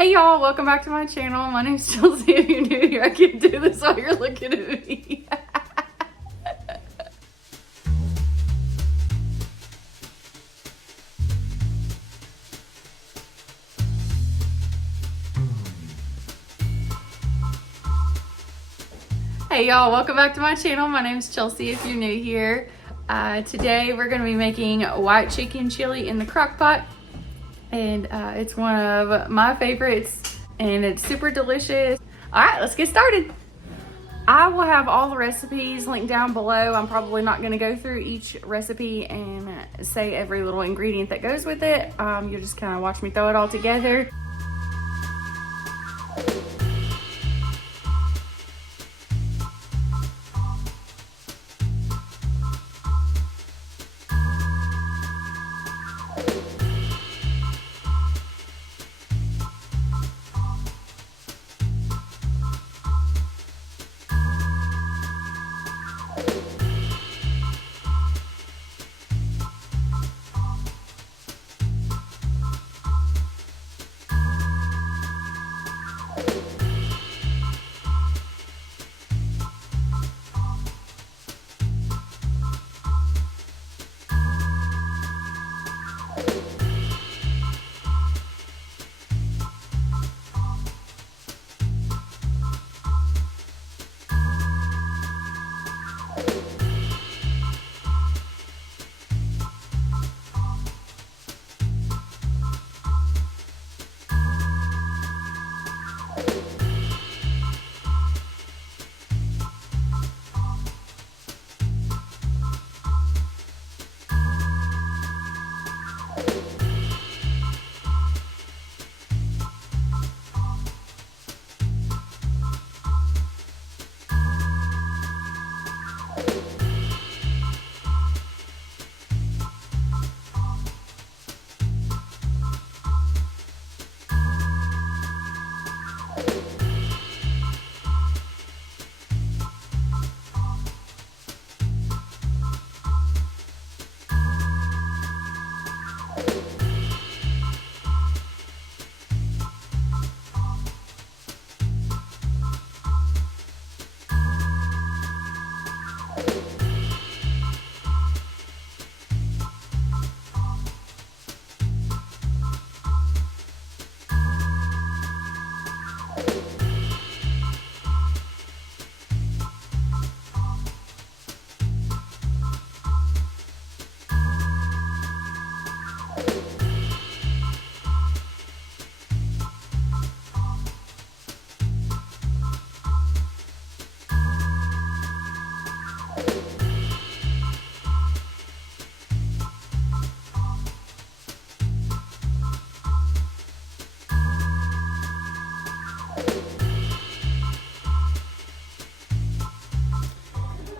Hey y'all, welcome back to my channel. My name's Chelsea. If you're new here, I can't do this while you're looking at me. Hey y'all, welcome back to my channel. My name's Chelsea if you're new here. Today we're going to be making white chicken chili in the crock pot. And it's one of my favorites and it's super delicious. All right, let's get started. I will have all the recipes linked down below. I'm probably not going to go through each recipe and say every little ingredient that goes with it. You'll just kind of watch me throw it all together.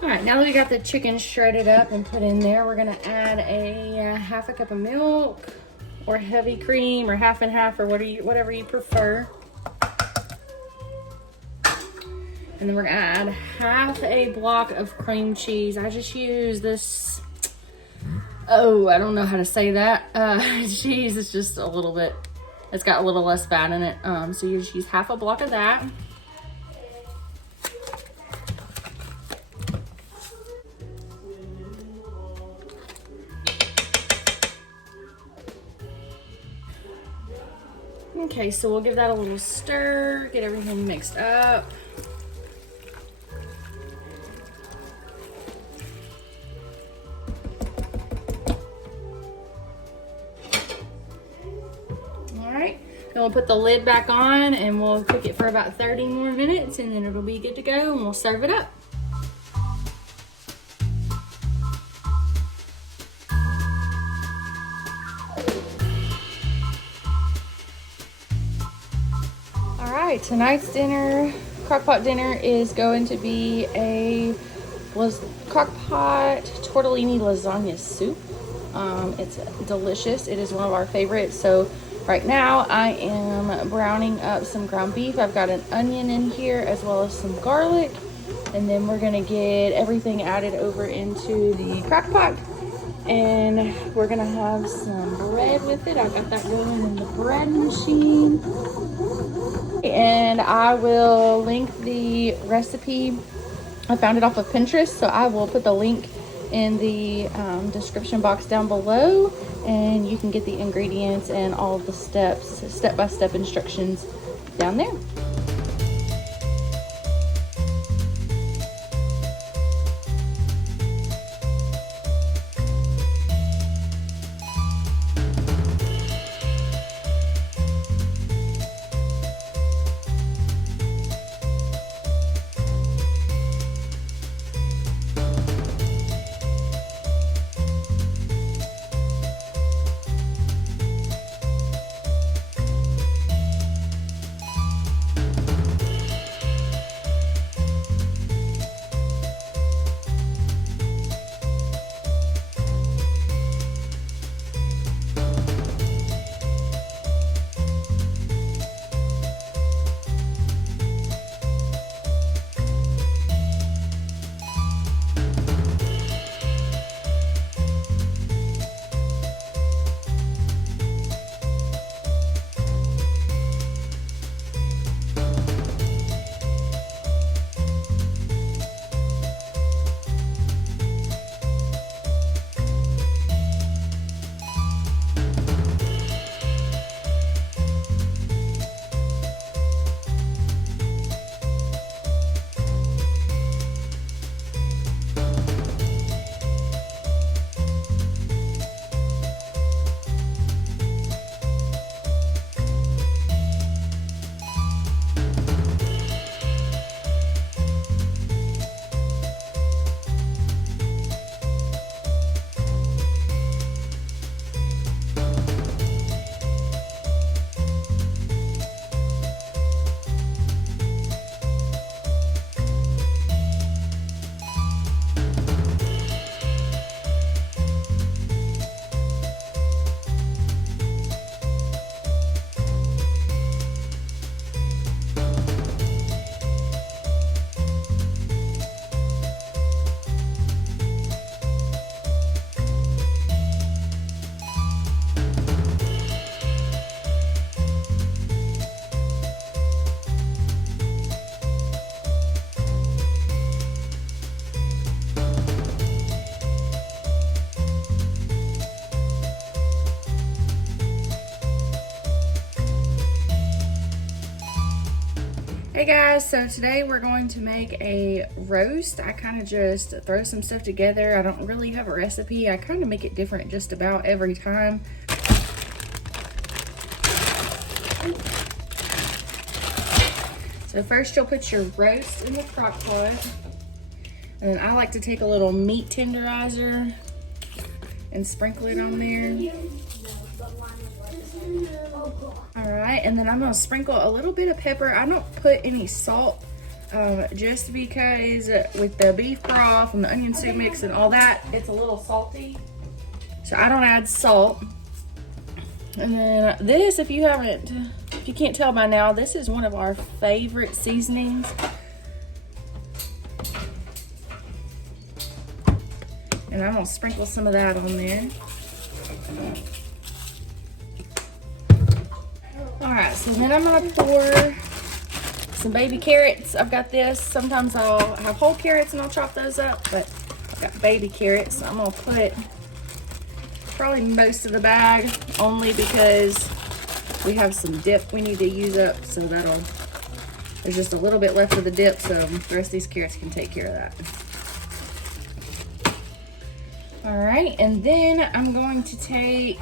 All right, now that we got the chicken shredded up and put in there, we're gonna add a half a cup of milk or heavy cream or half and half or whatever you prefer. And then we're gonna add half a block of cream cheese. I just use this, oh, I don't know how to say that. Cheese is just a little bit, it's got a little less fat in it. So you just use half a block of that. Okay, so we'll give that a little stir, get everything mixed up. All right, then we'll put the lid back on and we'll cook it for about 30 more minutes and then it'll be good to go and we'll serve it up. Tonight's dinner, crockpot dinner, is going to be a crockpot tortellini lasagna soup. It's delicious. It is one of our favorites. So right now I am browning up some ground beef. I've got an onion in here as well as some garlic. And then we're gonna get everything added over into the crockpot. And we're gonna have some bread with it. I got that going in the bread machine. I will link the recipe. I found it off of Pinterest, so I will put the link in the description box down below, and you can get the ingredients and all the steps, step-by-step instructions down there. Hey guys, so today we're going to make a roast. I kind of just throw some stuff together. I don't really have a recipe. I kind of make it different just about every time. So first you'll put your roast in the crock pot. And I like to take a little meat tenderizer and sprinkle it on there. Alright, and then I'm going to sprinkle a little bit of pepper. I don't put any salt just because with the beef broth and the onion soup mix and all that, it's a little salty. So I don't add salt. And then this, if you can't tell by now, this is one of our favorite seasonings. And I'm going to sprinkle some of that on there. Alright, so then I'm going to pour some baby carrots. I've got this. Sometimes I'll have whole carrots and I'll chop those up, but I've got baby carrots. So I'm going to put probably most of the bag, only because we have some dip we need to use up. So there's just a little bit left of the dip, so the rest of these carrots can take care of that. Alright, and then I'm going to take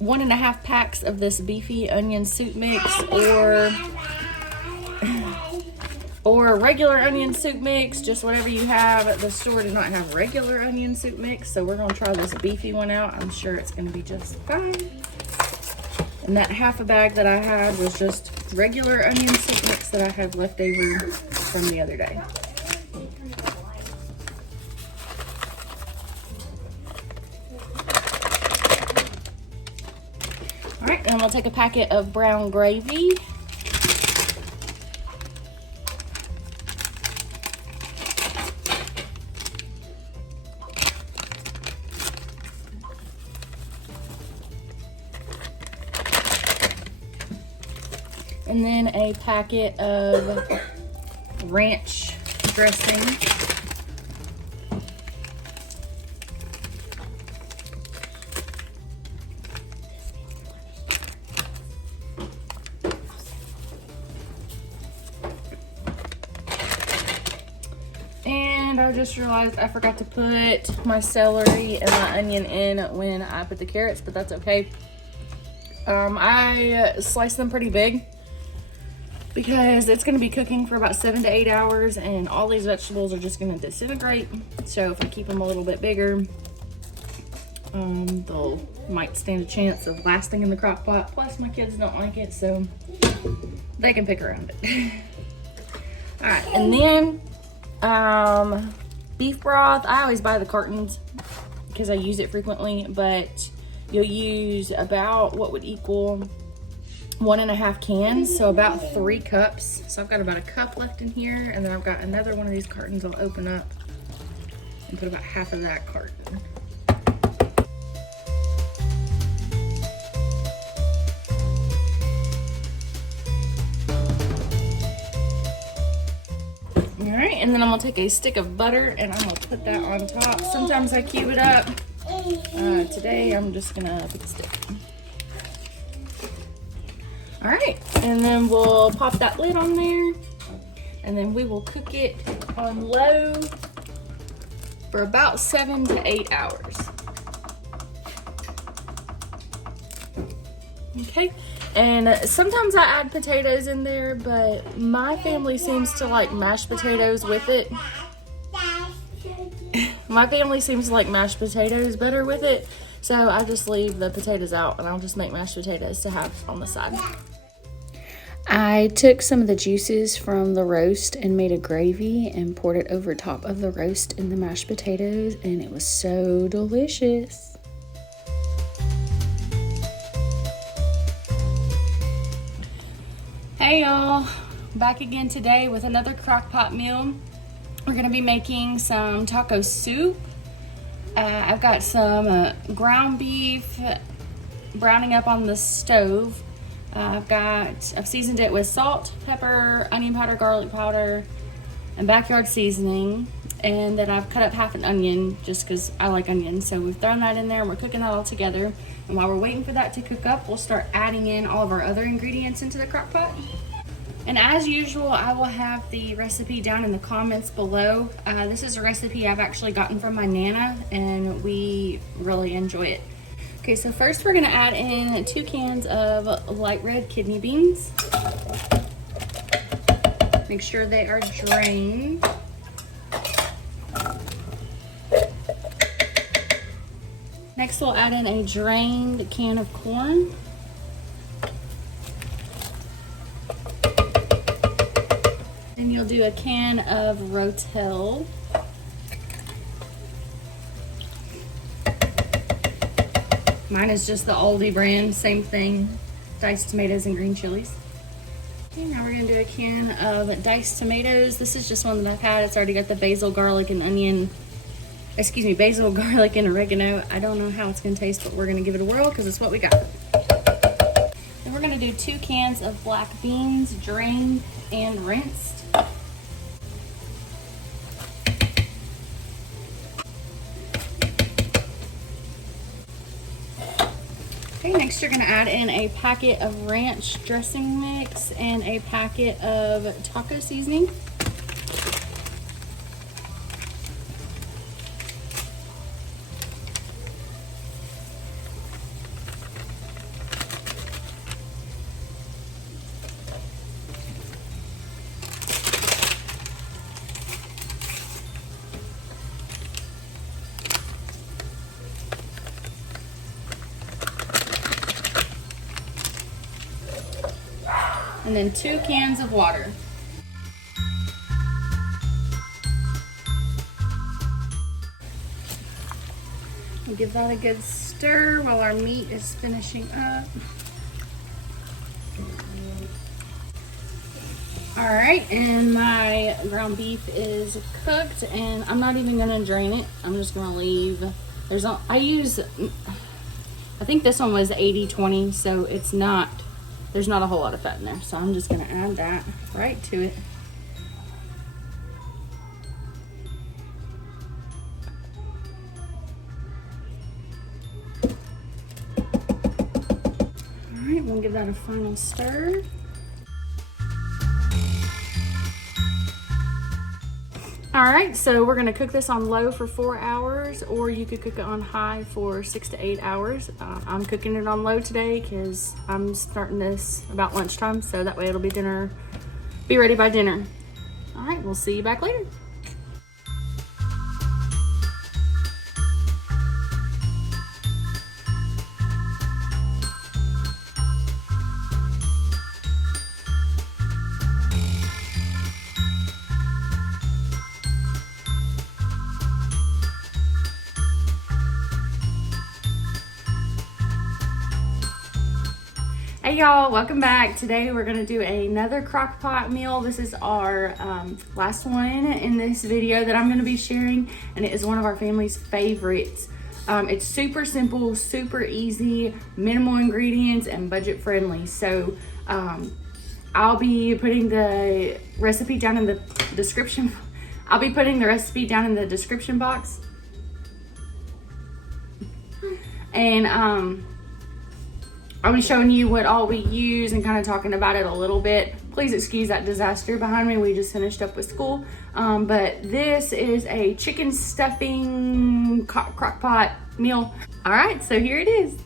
1.5 packs of this beefy onion soup mix, or regular onion soup mix, just whatever you have. The store did not have regular onion soup mix, so we're gonna try this beefy one out. I'm sure it's gonna be just fine. And that half a bag that I had was just regular onion soup mix that I had left over from the other day. All right, and we'll take a packet of brown gravy. And then a packet of ranch dressing. And I just realized I forgot to put my celery and my onion in when I put the carrots, but that's okay. I sliced them pretty big because it's going to be cooking for about 7 to 8 hours, and all these vegetables are just going to disintegrate. So if I keep them a little bit bigger, they'll might stand a chance of lasting in the crock pot. Plus my kids don't like it, so they can pick around it. All right, and then beef broth. I always buy the cartons because I use it frequently, but you'll use about what would equal 1.5 cans, so about 3 cups. So I've got about a cup left in here, and then I've got another one of these cartons I'll open up and put about half of that carton. All right, and then I'm gonna take a stick of butter and I'm gonna put that on top. Sometimes I cube it up. Today I'm just gonna put the stick. All right, and then we'll pop that lid on there, and then we will cook it on low for about 7 to 8 hours. Okay, and sometimes I add potatoes in there, but my family seems to like mashed potatoes with it. My family seems to like mashed potatoes better with it, so I just leave the potatoes out and I'll just make mashed potatoes to have on the side. I took some of the juices from the roast and made a gravy and poured it over top of the roast and the mashed potatoes, and it was so delicious. Hey y'all, back again today with another crock pot meal. We're gonna be making some taco soup. I've got some ground beef browning up on the stove. I've seasoned it with salt, pepper, onion powder, garlic powder, and backyard seasoning. And then I've cut up half an onion just because I like onions. So we've thrown that in there and we're cooking that all together. And while we're waiting for that to cook up, we'll start adding in all of our other ingredients into the crock pot. And as usual, I will have the recipe down in the comments below. This is a recipe I've actually gotten from my Nana, and we really enjoy it. Okay, so first we're gonna add in 2 cans of light red kidney beans. Make sure they are drained. Next we'll add in a drained can of corn. Then you'll do a can of Rotel. Mine is just the Aldi brand, same thing, diced tomatoes and green chilies. Okay, now we're gonna do a can of diced tomatoes. This is just one that I've had. It's already got the basil, garlic, and onion. Excuse me, basil, garlic, and oregano. I don't know how it's gonna taste, but we're gonna give it a whirl because it's what we got. Then we're gonna do 2 cans of black beans, drained and rinsed. Okay, next you're gonna add in a packet of ranch dressing mix and a packet of taco seasoning. And then 2 cans of water. We'll give that a good stir while our meat is finishing up. All right, and my ground beef is cooked, and I'm not even gonna drain it. I'm just gonna leave. I think this one was 80-20, so it's not there's not a whole lot of fat in there. So I'm just gonna add that right to it. All right, we'll give that a final stir. All right, so we're gonna cook this on low for 4 hours, or you could cook it on high for 6 to 8 hours. I'm cooking it on low today because I'm starting this about lunchtime, so that way it'll be ready by dinner. All right, we'll see you back later. Hey y'all, welcome back. Today we're gonna do another crock pot meal. This is our last one in this video that I'm gonna be sharing, and it is one of our family's favorites. It's super simple, super easy, minimal ingredients, and budget friendly. So I'll be putting the recipe down in the description. I'll be putting the recipe down in the description box. And I'll be showing you what all we use and kind of talking about it a little bit. Please excuse that disaster behind me. We just finished up with school. But this is a chicken stuffing crock pot meal. All right, so here it is.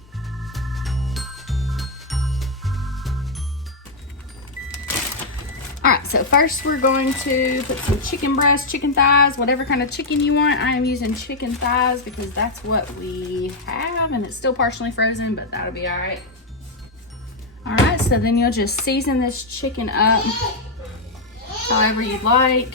All right, so first we're going to put some chicken breast, chicken thighs, whatever kind of chicken you want. I am using chicken thighs because that's what we have, and it's still partially frozen, but that'll be all right. All right, so then you'll just season this chicken up however you'd like.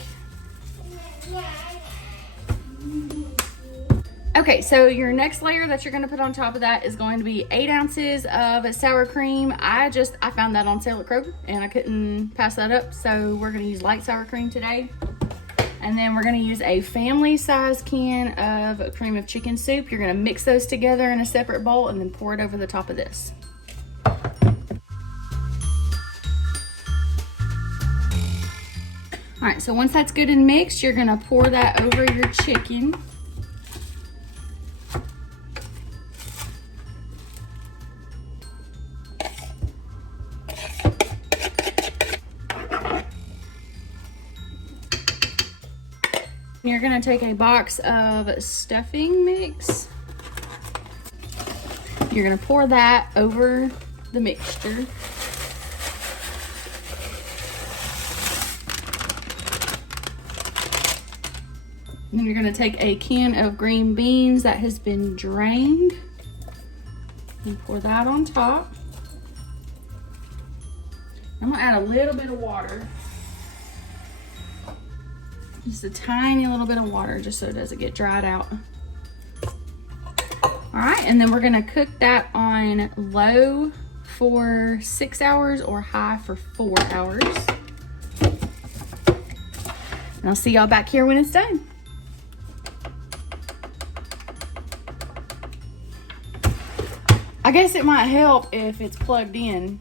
Okay, so your next layer that you're gonna put on top of that is going to be 8 ounces of sour cream. I found that on sale at Kroger and I couldn't pass that up, so we're gonna use light sour cream today. And then we're gonna use a family size can of cream of chicken soup. You're gonna mix those together in a separate bowl and then pour it over the top of this. All right, so once that's good and mixed, you're gonna pour that over your chicken. You're gonna take a box of stuffing mix. You're gonna pour that over the mixture. And then you're gonna take a can of green beans that has been drained and pour that on top. I'm gonna add a little bit of water. Just a tiny little bit of water just so it doesn't get dried out. All right, and then we're gonna cook that on low for 6 hours or high for 4 hours. And I'll see y'all back here when it's done. I guess it might help if it's plugged in.